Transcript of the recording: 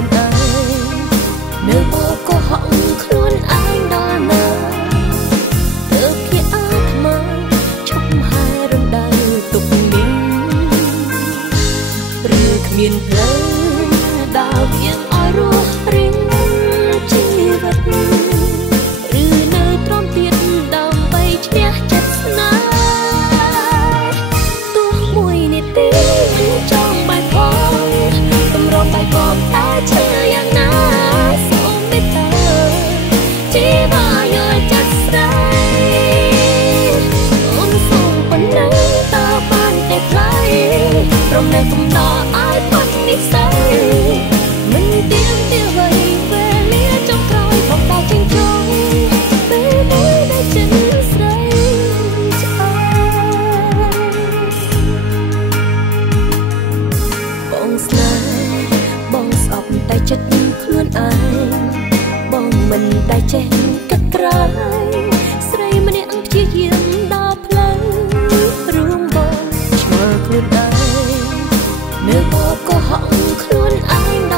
ខ្លួនឯងនៅមកក៏ហក់ខ្លួនឯងដល់ណាទើបគេអើខ្មៅឈប់ហែរំដៅទុកនេះឬគ្មានផ្លូវដើរវាងឲ្យរស់រៀងជីវិតឬនៅទ្រាំទៀតដើម្បីឈ្នះចិត្តស្នេហ៍ទោះមួយនាទីចង់បែកផងតម្រុំបែកផងតែឈឺយ៉ាងណាសូមមេត្តាជីវាយល់ចិត្តស្រីអូនសូមប៉ុណ្ណឹងតើបានតែថ្លៃព្រមនៅកំដរឲ្យបាត់និស្ស័យមិនទៀងទាអ្វីវេលាចុងក្រោយផងតែចេញចង់ពេលមួយដែលចិត្តស្រីឆ្អើបងស្នេហ៍បងស្អប់តែចិត្តខ្លួនឯងបងមិនដែលចេះគិតក្រែងស្រីម្នាក់ព្យាយាមដល់ផ្លូវរួមបងឆ្ងល់ខ្លួនឯងនៅមកក៏ហក់ខ្លួនឯង